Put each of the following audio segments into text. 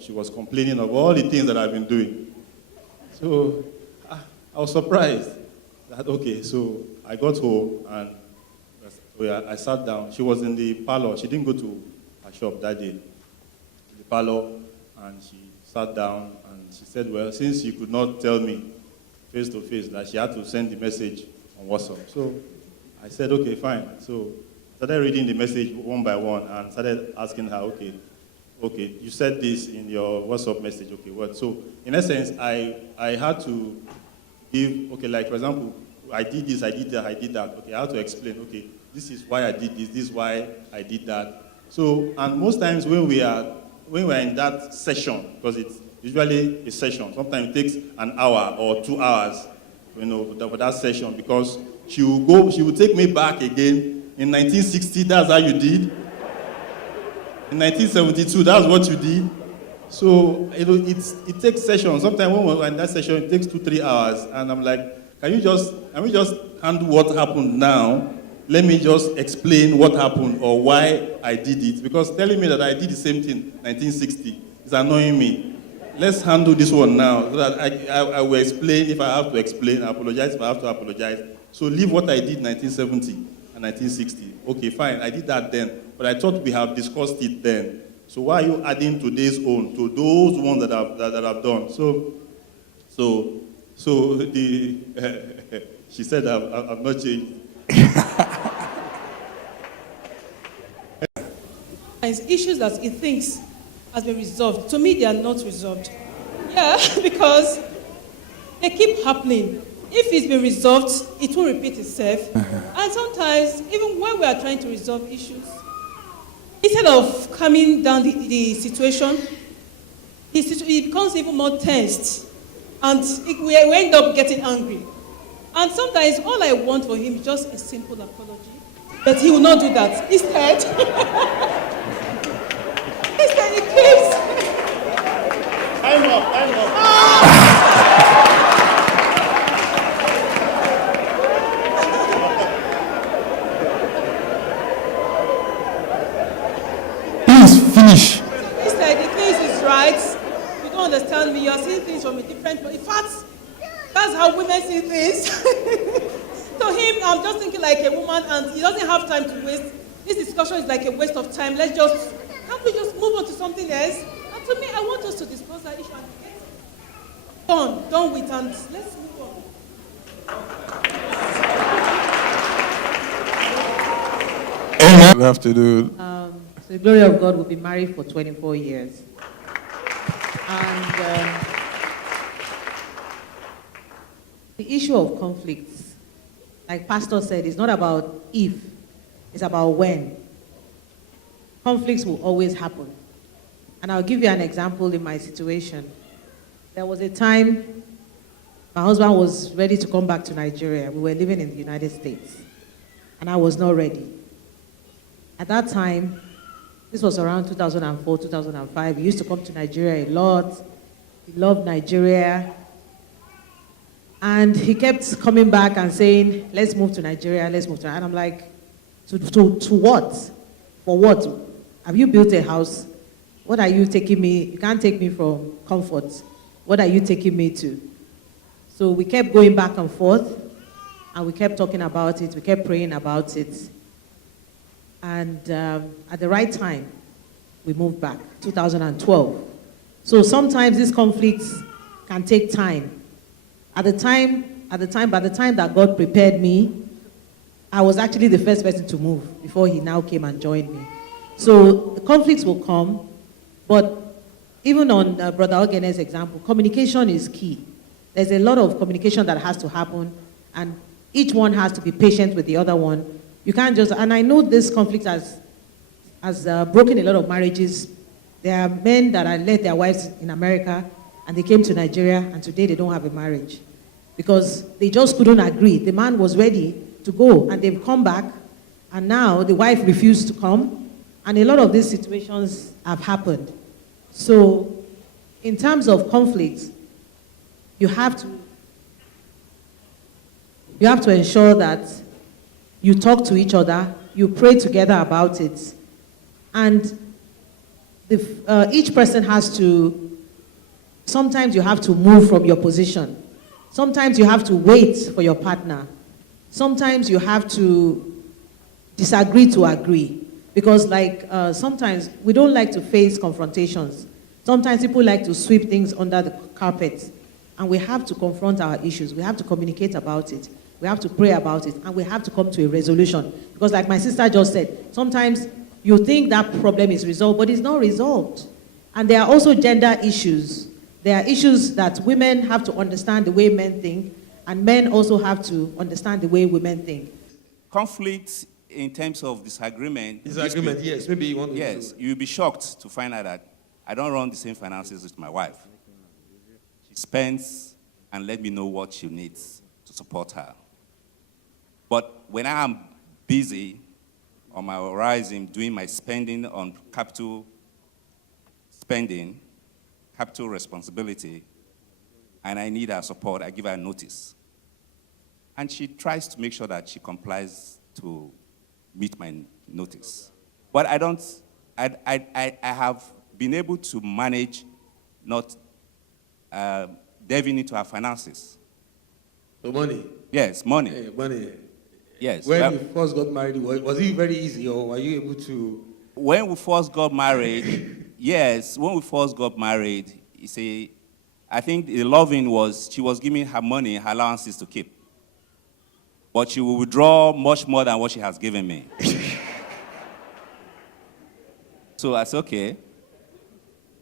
She was complaining of all the things that I've been doing. So I was surprised that, okay, so I got home and I sat down. She was in the parlor. She didn't go to her shop that day. In the parlor, and she sat down and she said, well, since she could not tell me face to face, that she had to send the message on WhatsApp. So I said, okay, fine. So I started reading the message one by one and started asking her, okay, you said this in your WhatsApp message, okay, what? So in essence, I had to give, okay, like for example, I did this, I did that, I did that. Okay, I had to explain, okay, this is why I did this is why I did that. So, and most times when we are in that session, because it's usually a session, sometimes it takes an hour or 2 hours, for that session, because she will take me back again. In 1960, that's how you did. In 1972, that's what you did. So, it takes sessions. Sometimes when we're in that session, it takes 2-3 hours, and I'm like, can we just handle what happened now? Let me just explain what happened or why I did it. Because telling me that I did the same thing in 1960 is annoying me. Let's handle this one now so that I will explain if I have to explain, I apologize if I have to apologize. So leave what I did in 1970 and 1960. Okay, fine, I did that then. But I thought we have discussed it then. So why are you adding today's own to those ones that I've done? So she said I've not changed. Issues that it thinks has been resolved. To me, they are not resolved. Yeah, because they keep happening. If it's been resolved, it will repeat itself. And sometimes, even when we are trying to resolve issues, instead of calming down the situation, it becomes even more tensed. And we end up getting angry. And sometimes all I want for him is just a simple apology. But he will not do that. Instead, he keeps. Time up. Please finish. Instead, he thinks he's right. You don't understand me. You're seeing things from a different point. In fact, that's how women see things. To him, I'm just thinking like a woman, and he doesn't have time to waste. This discussion is like a waste of time. Can't we just move on to something else? And to me, I want us to discuss that issue and get done with, and let's move on. We have to do. So the glory of God will be married for 24 years. And the issue of conflicts, like Pastor said, it's not about if, it's about when. Conflicts will always happen. And I'll give you an example in my situation. There was a time my husband was ready to come back to Nigeria. We were living in the United States. And I was not ready. At that time, this was around 2004, 2005. He used to come to Nigeria a lot. He loved Nigeria. And he kept coming back and saying, let's move to Nigeria, let's move to Nigeria. And I'm like, to what? For what? Have you built a house? What are you taking me? You can't take me from comfort. What are you taking me to? So we kept going back and forth, and we kept talking about it. We kept praying about it. And at the right time, we moved back, 2012. So sometimes these conflicts can take time. By the time that God prepared me, I was actually the first person to move before he now came and joined me. So the conflicts will come, but even on Brother Ogene's example, communication is key. There's a lot of communication that has to happen, and each one has to be patient with the other one. You can't just, and I know this conflict has broken a lot of marriages. There are men that had left their wives in America, and they came to Nigeria, and today they don't have a marriage because they just couldn't agree. The man was ready to go, and they've come back, and now the wife refused to come, and a lot of these situations have happened. So in terms of conflict, you have to ensure that you talk to each other, you pray together about it, and each person has to, sometimes you have to move from your position. Sometimes you have to wait for your partner. Sometimes you have to disagree to agree. Because sometimes we don't like to face confrontations. Sometimes people like to sweep things under the carpet. And we have to confront our issues. We have to communicate about it. We have to pray about it. And we have to come to a resolution. Because like my sister just said, sometimes you think that problem is resolved, but it's not resolved. And there are also gender issues. There are issues that women have to understand the way men think, and men also have to understand the way women think. Conflict in terms of disagreement. Disagreement, yes. Maybe you want to. Yes, you'll be shocked to find out that I don't run the same finances with my wife. She spends and let me know what she needs to support her. But when I am busy on my horizon doing my spending on capital spending, capital responsibility, and I need her support, I give her notice. And she tries to make sure that she complies to meet my notice. But I have been able to manage not delving into her finances. The money. Yes, money. Hey, money. Yes. When you first got married, was it very easy, or were you able to? When we first got married, yes, when we first got married, you see, I think the loving was, she was giving her money, her allowances to keep. But she will withdraw much more than what she has given me. So I said, okay.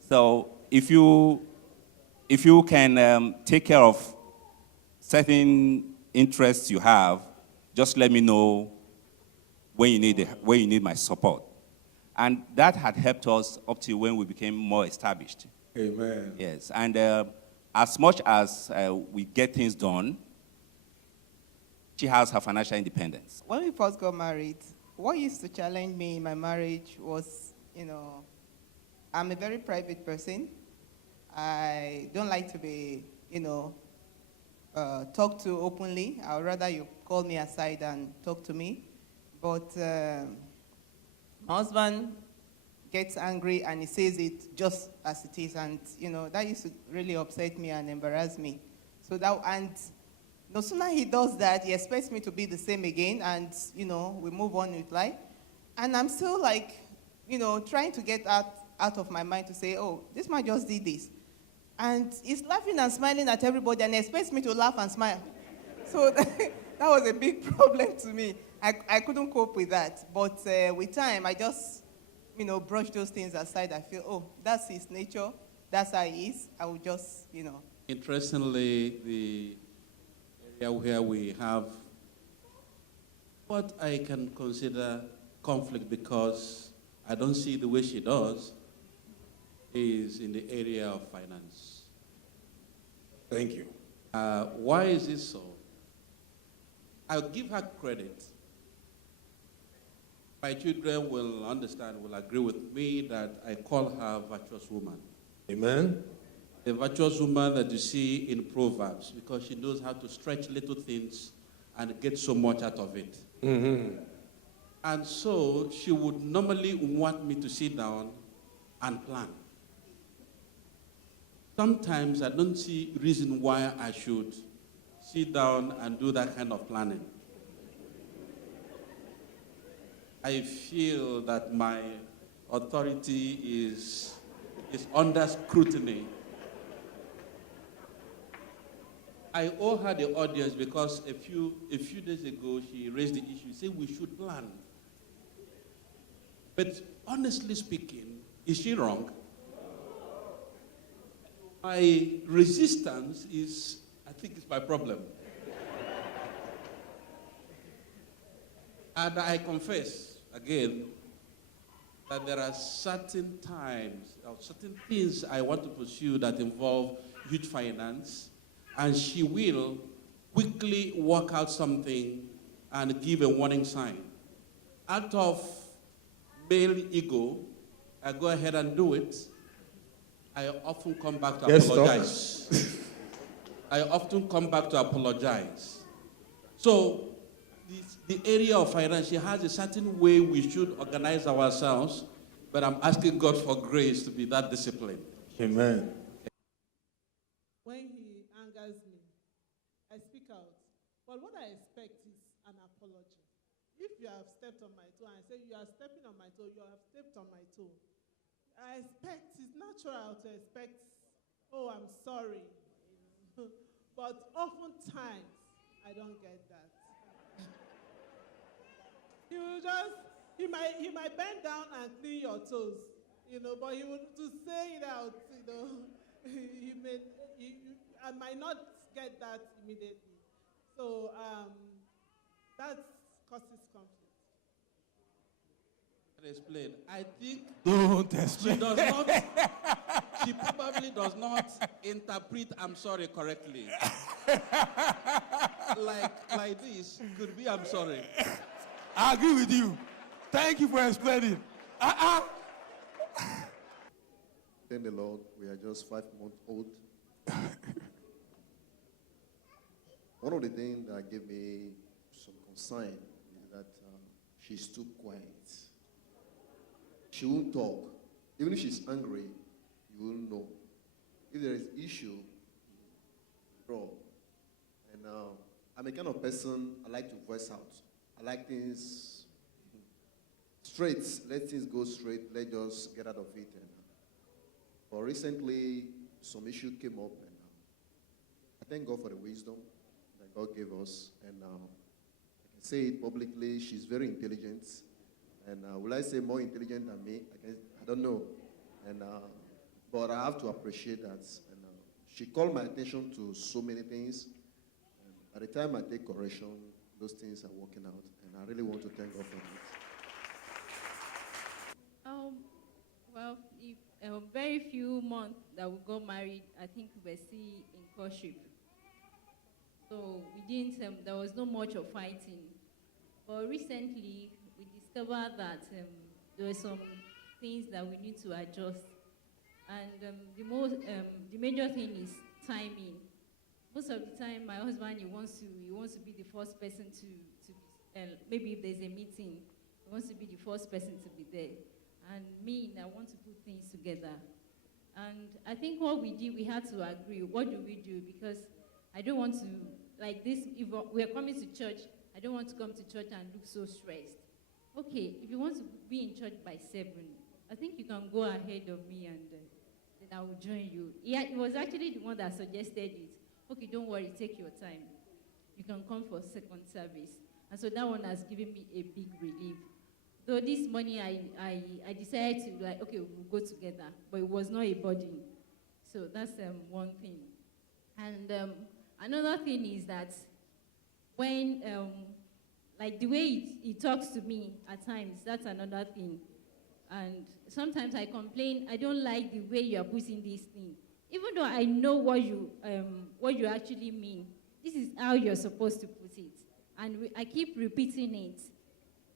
So if you can take care of certain interests you have, just let me know when you need my support. And that had helped us up to when we became more established. Amen. Yes, and as much as we get things done, she has her financial independence. When we first got married, what used to challenge me in my marriage was, I'm a very private person. I don't like to be, talked to openly. I would rather you call me aside and talk to me. But my husband gets angry and he says it just as it is. And, that used to really upset me and embarrass me. No sooner he does that, he expects me to be the same again, and, we move on with life. And I'm still trying to get out of my mind to say, oh, this man just did this. And he's laughing and smiling at everybody and expects me to laugh and smile. So that was a big problem to me. I couldn't cope with that. But with time, I just, brush those things aside. I feel, oh, that's his nature. That's how he is. I will just, Interestingly, the area where we have what I can consider conflict, because I don't see the way she does, is in the area of finance. Thank you. Why is it so? I'll give her credit. My children will understand, will agree with me that I call her a virtuous woman. Amen. A virtuous woman that you see in Proverbs, because she knows how to stretch little things and get so much out of it. Mm-hmm. And so she would normally want me to sit down and plan. Sometimes I don't see reason why I should sit down and do that kind of planning. I feel that my authority is under scrutiny. I owe her the audience because a few days ago she raised the issue, said we should plan. But honestly speaking, is she wrong? My resistance is, I think it's my problem. And I confess, again, that there are certain times, or certain things I want to pursue that involve huge finance, and she will quickly work out something and give a warning sign. Out of male ego, I go ahead and do it. I often come back to apologize. I often come back to apologize. So, the area of finance, she has a certain way we should organize ourselves But I'm asking God for grace to be that disciplined. Amen. When he angers me, I speak out. But what I expect is an apology. If you have stepped on my toe and I say, you are stepping on my toe, you have stepped on my toe, I expect, it's natural to expect, oh, I'm sorry. But oftentimes, I don't get that. He might bend down and clean your toes, but he would to say it out, I might not get that immediately. So that causes conflict. Explain. I think Don't explain. she does not, she probably does not interpret I'm sorry correctly. like this could be I'm sorry. I agree with you. Thank you for explaining. Thank the Lord, we are just 5 months old. One of the things that gave me some concern is that she's too quiet. She won't talk. Even if she's angry, you will know. If there is issue, draw. And I'm a kind of person, I like to voice out. I like things straight. Let things go straight. Let's just get out of it. But recently, some issue came up, and I thank God for the wisdom that God gave us. And I can say it publicly, she's very intelligent. And will I say more intelligent than me? I don't know. And but I have to appreciate that. And she called my attention to so many things. And by the time I take correction, those things are working out. And I really want to thank God for that. Well, if very few months that we got married, I think we were still in courtship. So we didn't, there was no much of fighting. But recently, we discovered that there were some things that we need to adjust. And the major thing is timing. Most of the time, my husband, he wants to be the first person to maybe if there's a meeting, he wants to be the first person to be there. And me, I want to put things together. And I think what we did, we had to agree, what do we do? Because I don't want to, like this, if we're coming to church, I don't want to come to church and look so stressed. Okay, if you want to be in church by 7, I think you can go ahead of me and then I will join you. Yeah, it was actually the one that suggested it. Okay, don't worry, take your time. You can come for second service. And so that one has given me a big relief. So this morning I decided to like, okay, we'll go together, but it was not a burden. So that's one thing. And another thing is that when, like the way he talks to me at times, that's another thing. And sometimes I complain, I don't like the way you are putting this thing. Even though I know what you actually mean, this is how you're supposed to put it. And I keep repeating it.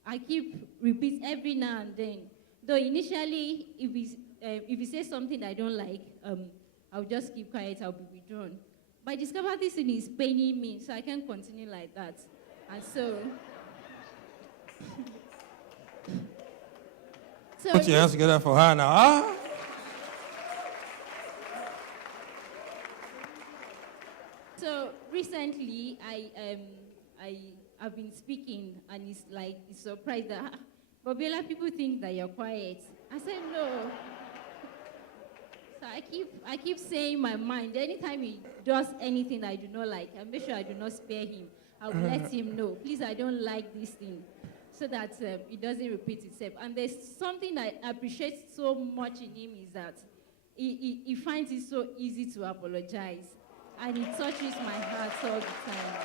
I keep repeat every now and then. Though initially, if he says something I don't like, I'll just keep quiet, I'll be withdrawn. But I discovered this thing is paining me, so I can't continue like that. And so... Put your hands together for her now. So recently, I've been speaking, and it's surprised that, Bobiola, people think that you're quiet. I said, no. So I keep saying my mind. Anytime he does anything I do not like, I make sure I do not spare him. I will let him know, please, I don't like this thing, so that it doesn't repeat itself. And there's something I appreciate so much in him is that he finds it so easy to apologize. And it touches my heart all the time.